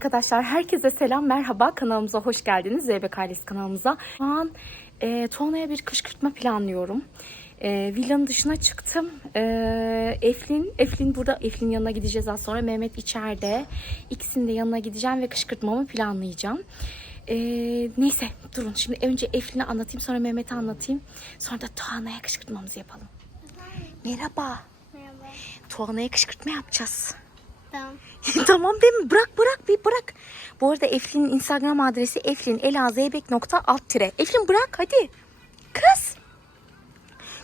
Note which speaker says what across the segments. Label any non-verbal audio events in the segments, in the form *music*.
Speaker 1: Arkadaşlar herkese selam merhaba kanalımıza hoş geldiniz Zeybek Ailesi kanalımıza. Şu an e, Tuana'ya bir kışkırtma planlıyorum. E, villanın dışına çıktım. E, Eflin, Eflin burada. Eflin yanına gideceğiz az sonra. Mehmet içeride. İkisinin de yanına gideceğim ve kışkırtmamı planlayacağım. E, neyse durun şimdi önce Eflin'e anlatayım sonra Mehmet'e anlatayım. Sonra da Tuana'ya kışkırtmamızı yapalım. Merhaba.
Speaker 2: Merhaba.
Speaker 1: Tuana'ya kışkırtma yapacağız. *laughs*
Speaker 2: Tamam.
Speaker 1: tamam mi? Bırak bırak bir bırak. Bu arada Eflin'in Instagram adresi eflinelazeybek.alt Eflin bırak hadi. Kız.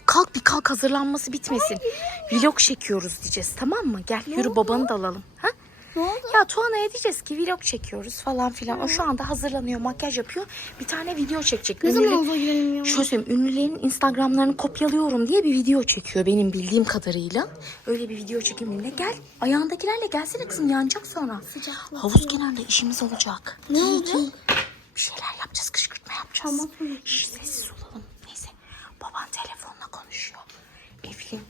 Speaker 1: Kalk bir kalk hazırlanması bitmesin. Vlog çekiyoruz diyeceğiz tamam mı? Gel yürü babanı da alalım. Ha?
Speaker 2: Ne oldu?
Speaker 1: Ya Tuana'ya diyeceğiz ki vlog çekiyoruz falan filan. O şu anda hazırlanıyor, makyaj yapıyor. Bir tane video çekecek.
Speaker 2: Ne zaman havuza girelim ya?
Speaker 1: Şöyle söyleyeyim, ünlülerin Instagram'larını kopyalıyorum diye bir video çekiyor benim bildiğim kadarıyla. Öyle bir video çekim benimle. Gel, ayağındakilerle gelsene kızım yanacak sonra.
Speaker 2: Sıcaklık.
Speaker 1: Havuz kenarında işimiz olacak.
Speaker 2: Ne oldu?
Speaker 1: Bir şeyler yapacağız, kışkırtma yapacağız.
Speaker 2: Tamam.
Speaker 1: Şş, sessiz olalım. Neyse, baban telefonla konuşuyor. Eflin,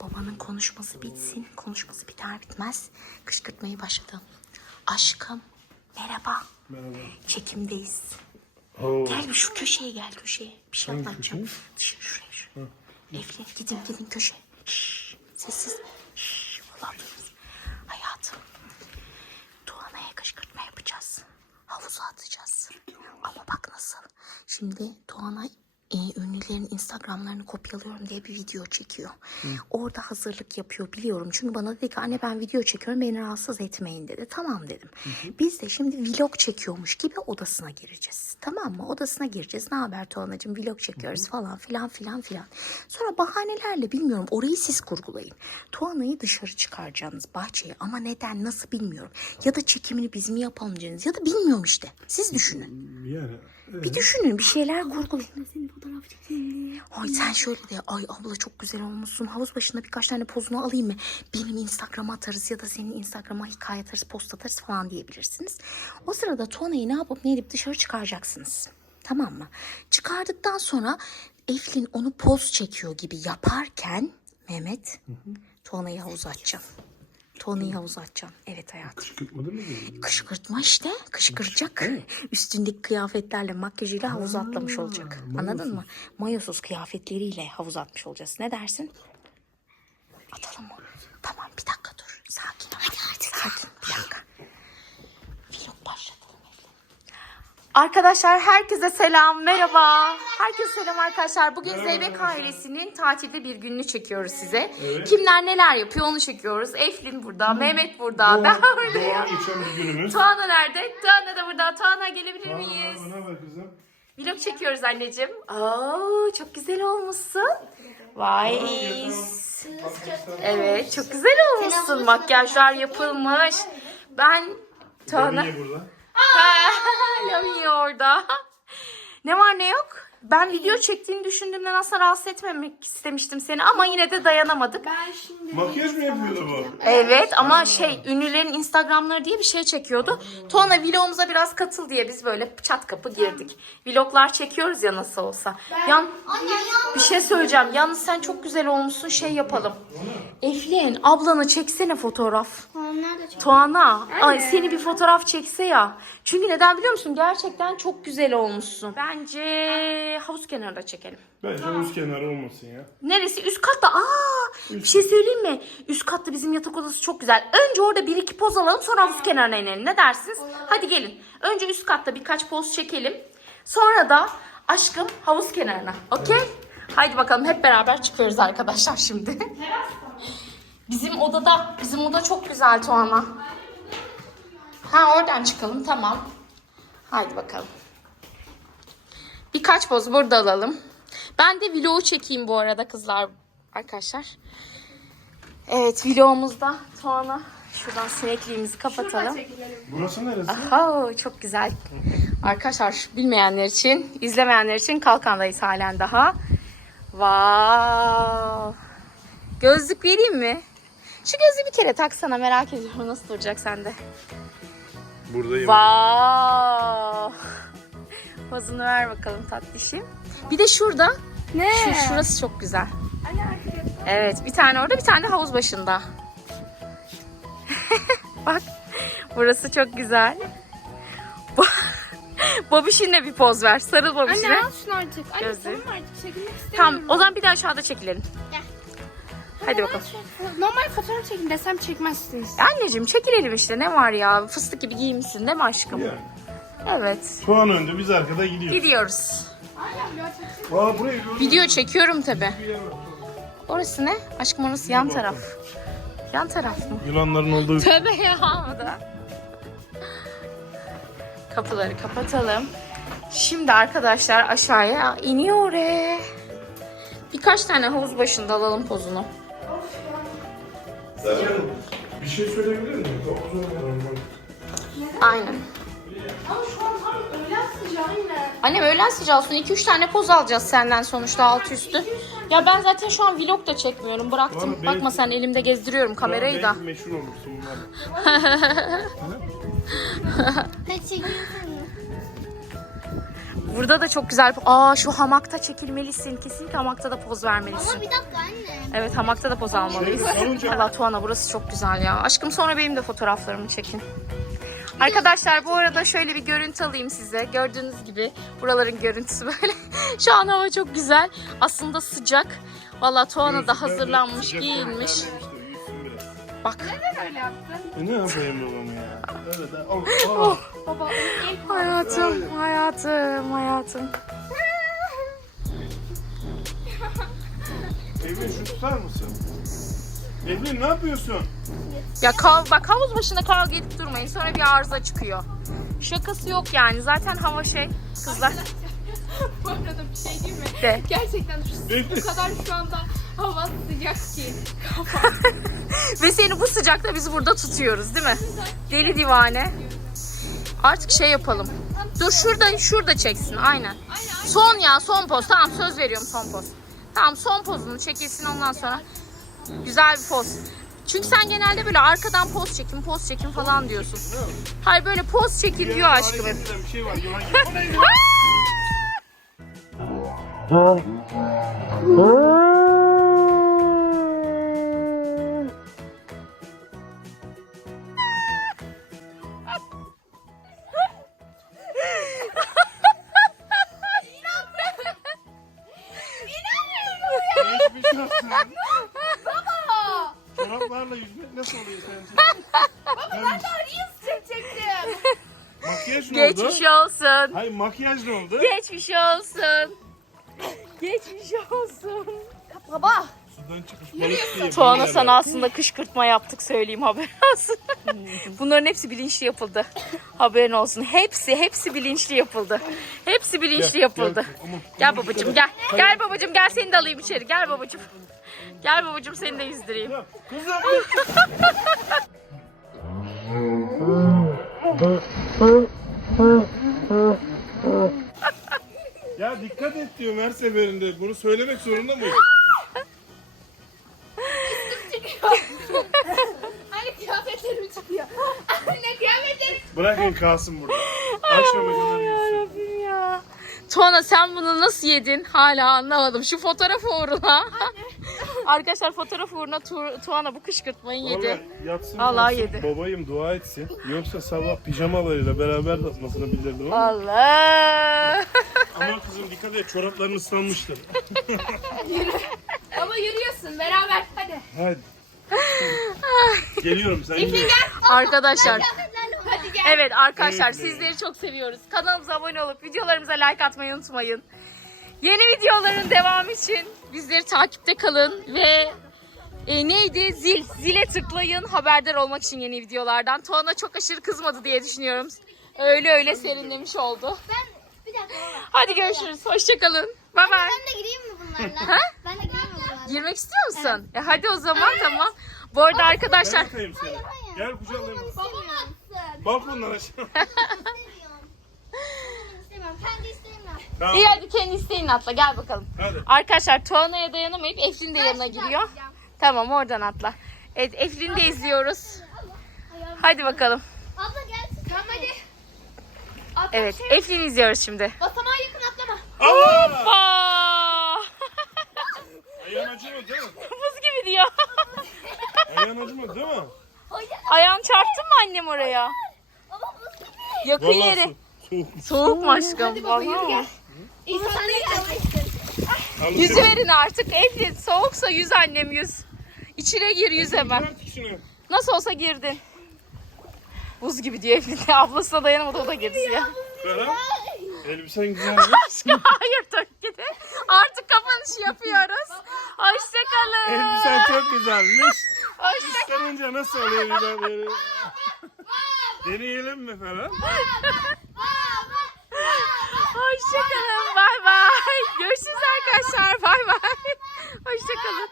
Speaker 1: babanın konuşması bitsin. Konuşması biter bitmez. Kışkırtmayı başladım. Aşkım, merhaba.
Speaker 3: Merhaba.
Speaker 1: Çekimdeyiz.
Speaker 3: Oo.
Speaker 1: Gel bir şu köşeye gel köşeye. Bir şey
Speaker 3: Hangi
Speaker 1: anlatacağım.
Speaker 3: köşeye?
Speaker 1: Dışarı şuraya şuraya. Eflin gidin gidin köşe. Şşş, sessiz. Şşş, duyuyoruz. Hayatım. Tuana'ya kışkırtma yapacağız. Havuza atacağız. Ama bak nasıl. Şimdi Tuana e, ünlülerin Instagramlarını kopyalıyorum diye bir video çekiyor. Orada hazırlık yapıyor biliyorum. Çünkü bana dedi ki anne ben video çekiyorum beni rahatsız etmeyin dedi. Tamam dedim. Biz de şimdi vlog çekiyormuş gibi odasına gireceğiz. Tamam mı? Odasına gireceğiz. Ne haber Tuana'cığım vlog çekiyoruz falan filan filan filan. Sonra bahanelerle bilmiyorum orayı siz kurgulayın. Tuana'yı dışarı çıkaracaksınız bahçeye ama neden nasıl bilmiyorum. Ya da çekimini biz mi yapalım diyeceksiniz ya da bilmiyorum işte. Siz düşünün.
Speaker 3: Yani.
Speaker 1: Bir düşünün bir şeyler kurgulayın.
Speaker 2: Seni fotoğraf çekeyim diye.
Speaker 1: Ay sen şöyle de ay abla çok güzel olmuşsun. Havuz başında birkaç tane pozunu alayım mı? Benim Instagram'a atarız ya da senin Instagram'a hikaye atarız, post atarız falan diyebilirsiniz. O sırada Tuana'yı ne yapıp ne edip dışarı çıkaracaksınız. Tamam mı? Çıkardıktan sonra Eflin onu poz çekiyor gibi yaparken Mehmet Tuana'yı havuza atacağım. Tuana'yı havuza atacağım. Evet hayatım.
Speaker 3: Kışkırtma değil mi?
Speaker 1: Kışkırtma işte. Kışkıracak. *laughs* Üstündeki kıyafetlerle makyajıyla havuza atlamış olacak. Anladın mı? Mayosuz kıyafetleriyle havuza atmış olacağız. Ne dersin? Atalım mı? Tamam bir dakika dur. Sakin ol. Hadi hadi. Sakin bir dakika. Vlog başlatalım. Arkadaşlar herkese selam, merhaba. Herkese selam arkadaşlar. Bugün Zeybek ailesinin tatilde bir gününü çekiyoruz size. Kimler neler yapıyor onu çekiyoruz. Eflin burada, Mehmet burada, ben buradayım.
Speaker 3: Doğan geçen bir günümüz.
Speaker 1: Tuana nerede? Tuana da burada. Tuana gelebilir miyiz?
Speaker 3: Haber kızım?
Speaker 1: Vlog çekiyoruz anneciğim. Aa, çok güzel olmuşsun. Vay. Evet, çok güzel olmuşsun. Makyajlar yapılmış. Ben Tuana...
Speaker 3: Burada?
Speaker 1: Lavinia orada. Ne var ne yok? Ben video çektiğini düşündüğümden aslında rahatsız etmemek istemiştim seni ama yine de dayanamadık.
Speaker 2: Ben şimdi...
Speaker 3: Makyaj mı yapıyordu bu?
Speaker 1: Evet ama şey ünlülerin Instagramları diye bir şey çekiyordu. Tuana vlogumuza biraz katıl diye biz böyle çat kapı girdik. Vloglar çekiyoruz ya nasıl olsa. Yan bir şey söyleyeceğim. Yalnız sen çok güzel olmuşsun. Şey yapalım. Eflin ablanı çeksene fotoğraf.
Speaker 2: Çok?
Speaker 1: Tuana, ay seni bir fotoğraf çekse ya. Çünkü neden biliyor musun? Gerçekten çok güzel olmuşsun. Bence havuz kenarında çekelim.
Speaker 3: Bence havuz kenarı olmasın ya.
Speaker 1: Neresi? Üst katta. Aa, bir şey söyleyeyim mi? Üst katta bizim yatak odası çok güzel. Önce orada bir iki poz alalım sonra havuz kenarına inelim. Ne dersiniz? Hadi gelin. Önce üst katta birkaç poz çekelim. Sonra da aşkım havuz kenarına. Okey? Haydi bakalım hep beraber çıkıyoruz arkadaşlar şimdi. Bizim odada, bizim oda çok güzel Tuana. Ha oradan çıkalım tamam. Haydi bakalım. Birkaç poz burada alalım. Ben de vlogu çekeyim bu arada kızlar arkadaşlar. Evet vlogumuzda Tuana şuradan sinekliğimizi kapatalım.
Speaker 3: Burası neresi?
Speaker 1: Aha çok güzel. Arkadaşlar bilmeyenler için, izlemeyenler için Kalkan'dayız halen daha. Wow. Gözlük vereyim mi? Şu gözlüğü bir kere taksana merak ediyorum nasıl duracak sende.
Speaker 3: Buradayım.
Speaker 1: Wow. Pozunu ver bakalım tatlışım. Bir de şurada.
Speaker 2: Ne?
Speaker 1: Şu, şurası çok güzel. Evet bir tane orada bir tane de havuz başında. *laughs* Bak Burası çok güzel. *laughs* Bobişinle bir poz ver. Sarıl Bobişine.
Speaker 2: Anne al şunu artık. Anne tamam artık çekilmek istemiyorum.
Speaker 1: Tamam o zaman bir daha aşağıda çekilelim.
Speaker 2: Gel.
Speaker 1: Hadi bakalım.
Speaker 2: Normal fotoğraf çekin desem çekmezsiniz.
Speaker 1: Anneciğim çekilelim işte ne var ya fıstık gibi giymişsin değil mi aşkım?
Speaker 3: Yani.
Speaker 1: Evet.
Speaker 3: Şu an önde biz arkada gidiyoruz.
Speaker 1: Gidiyoruz.
Speaker 3: Aa burayı gördün mü?
Speaker 1: Video çekiyorum tabi. Orası ne? Aşkım orası yan taraf. Yan taraf mı?
Speaker 3: Yılanların olduğu *laughs*
Speaker 1: Tövbe ya o da. Kapıları kapatalım. Şimdi arkadaşlar aşağıya iniyor. Birkaç tane havuz başında alalım pozunu.
Speaker 3: Zaten bir şey söyleyebilir miyim? Çok zor normal.
Speaker 1: Aynen.
Speaker 2: Ama şu an tam öğlen sıcağı yine.
Speaker 1: Annem öğlen sıcağı olsun. 2-3 tane poz alacağız senden sonuçta altı üstü. Ya ben zaten şu an vlog da çekmiyorum. Bıraktım.
Speaker 3: Bana
Speaker 1: Bakma sen elimde gezdiriyorum kamerayı da.
Speaker 3: Meşhur olursun bunlarla.
Speaker 2: Ne çekiyorsun?
Speaker 1: Burada da çok güzel. Aa şu hamakta çekilmelisin. Kesinlikle hamakta da poz vermelisin.
Speaker 2: Ama bir dakika anne.
Speaker 1: Evet hamakta da poz almalıyız.
Speaker 3: Şey,
Speaker 1: Allah Tuana burası çok güzel ya. Aşkım sonra benim de fotoğraflarımı çekin. Arkadaşlar bu arada şöyle bir görüntü alayım size. Gördüğünüz gibi buraların görüntüsü *laughs* böyle. Şu an hava çok güzel. Aslında sıcak. Valla Tuana da hazırlanmış, giyinmiş. Bak
Speaker 2: Öyle yaptın.
Speaker 3: E ne yapayım babam ya? Evet. ha. Oh, oh.
Speaker 2: Baba el
Speaker 1: hayatım, hayatım, hayatım.
Speaker 3: Evin şu tutar mısın? Evin ne yapıyorsun?
Speaker 1: Ya kav, bak havuz başında kavga edip durmayın. Sonra bir arıza çıkıyor. Şakası yok yani. Zaten hava şey. Kızlar. *laughs*
Speaker 2: Bu arada bir şey diyeyim mi?
Speaker 1: De.
Speaker 2: Gerçekten şu, bu kadar şu anda hava sıcak ki. *laughs*
Speaker 1: Ve seni bu sıcakta biz burada tutuyoruz değil mi? Deli divane. Artık şey yapalım. Dur şurada şurada çeksin aynen. Son ya son poz. Tamam söz veriyorum son poz. Tamam son pozunu çekilsin ondan sonra. Güzel bir poz. Çünkü sen genelde böyle arkadan poz çekin, poz çekin falan diyorsun. Hayır böyle poz çekin diyor aşkım
Speaker 3: Bir şey var. Gibi. *laughs* Çoraplarla yüzmek nasıl oluyor sence? *laughs* Baba
Speaker 2: çekecektim.
Speaker 3: Makyaj ne oldu?
Speaker 1: Geçmiş olsun.
Speaker 3: Hayır makyaj ne oldu?
Speaker 1: Geçmiş olsun. Geçmiş olsun.
Speaker 2: Baba.
Speaker 3: Sudan çıkmış balık diye.
Speaker 1: Tuana sana aslında kışkırtma yaptık söyleyeyim haberin olsun. Bunların hepsi bilinçli yapıldı. Haberin olsun. Hepsi, hepsi bilinçli yapıldı. Hepsi bilinçli
Speaker 3: Gel,
Speaker 1: yapıldı.
Speaker 3: gel.
Speaker 1: Gel babacığım gel. Gel babacığım gel seni de alayım içeri. Gel babacığım. Gel babacığım seni de yüzdüreyim.
Speaker 3: Kızım. ya dikkat et diyorum her seferinde. Bunu söylemek zorunda mıyım?
Speaker 2: Anne kıyafetlerim çıkıyor. Anne kıyafetlerim.
Speaker 3: Bırakın kalsın burada. Akşama kadar yüzsün.
Speaker 1: Ya. Tuana sen bunu nasıl yedin? Hala anlamadım. Şu fotoğraf uğruna. Arkadaşlar fotoğraf uğruna Tu- Tuana bu kışkırtmayı yedi.
Speaker 3: Yatsın
Speaker 1: Allah yedi.
Speaker 3: Babayım dua etsin. Yoksa sabah pijamalarıyla beraber tatmasını bildirdim ama.
Speaker 1: Allah. *laughs*
Speaker 3: Ama kızım dikkat et çorapların ıslanmıştır. *laughs*
Speaker 2: Baba yürüyorsun beraber hadi.
Speaker 3: Hadi. Geliyorum sen
Speaker 2: İpin
Speaker 3: gel.
Speaker 2: gel.
Speaker 1: Arkadaşlar
Speaker 2: Hadi gel.
Speaker 1: Evet arkadaşlar
Speaker 3: Evet.
Speaker 1: sizleri çok seviyoruz. Kanalımıza abone olup videolarımıza like atmayı unutmayın. Yeni videoların devamı için bizleri takipte kalın ve e, neydi? Zil. Zile tıklayın haberdar olmak için yeni videolardan. Tuana çok aşırı kızmadı diye düşünüyorum. Öyle öyle serinlemiş oldu.
Speaker 2: Ben bir dakika.
Speaker 1: Hadi görüşürüz. Hoşçakalın. Bye bye.
Speaker 2: Ben de gireyim mi bunlarla?
Speaker 1: Ha?
Speaker 2: Ben de gireyim mi bunlarla?
Speaker 1: Girmek istiyor musun? E hadi o zaman tamam. Bu arada arkadaşlar
Speaker 3: Ben atayım seni. Gel kucağıma.
Speaker 2: Babam atsın.
Speaker 3: Aşağı.
Speaker 2: İstemiyorum. *laughs* İstemiyorum. Kendi istemiyorum.
Speaker 3: Tamam.
Speaker 1: iyi hadi kendi isteğini atla gel bakalım.
Speaker 3: Hadi.
Speaker 1: Arkadaşlar Tuana'ya dayanamayıp Eflin de yanına giriyor. Tamam oradan atla. Evet Eflin'i de izliyoruz. Hadi bakalım.
Speaker 2: Abla gelsin. Tamam hadi. Atla
Speaker 1: Evet
Speaker 2: Şey,
Speaker 1: Eflin'i izliyoruz şimdi.
Speaker 2: basamağa yakın atlama.
Speaker 3: Aa!
Speaker 1: Aa!
Speaker 3: Ayağın acımadı değil mi? *laughs*
Speaker 1: Buz gibi diyor.
Speaker 3: Ayağın acımadı değil mi?
Speaker 1: Ayağın çarptın mı annem oraya. Yakın
Speaker 3: Vallahi
Speaker 1: yeri.
Speaker 3: su- soğuk.
Speaker 1: Soğuk mu aşkım? Vallahi.
Speaker 2: Gelmiştin.
Speaker 3: Alışın.
Speaker 1: Yüzü verin artık. Eflin soğuksa yüz annem yüz. İçine gir yüz hemen. Nasıl olsa girdin. Buz gibi diyor Eflin. *laughs* Ablasına dayanamadı o da girdi ya.
Speaker 3: Elbisen güzelmiş. *laughs*
Speaker 1: Hayır tabii ki de. Artık kapanış yapıyoruz. Hoşçakalın.
Speaker 3: Elbisen çok güzelmiş.
Speaker 1: Hoşçakalın.
Speaker 3: Nasıl oluyor bir daha böyle? Deneyelim mi Ferhat?
Speaker 1: Hoşçakalın. Bay bay. Görüşürüz arkadaşlar. Bay bay. Hoşçakalın.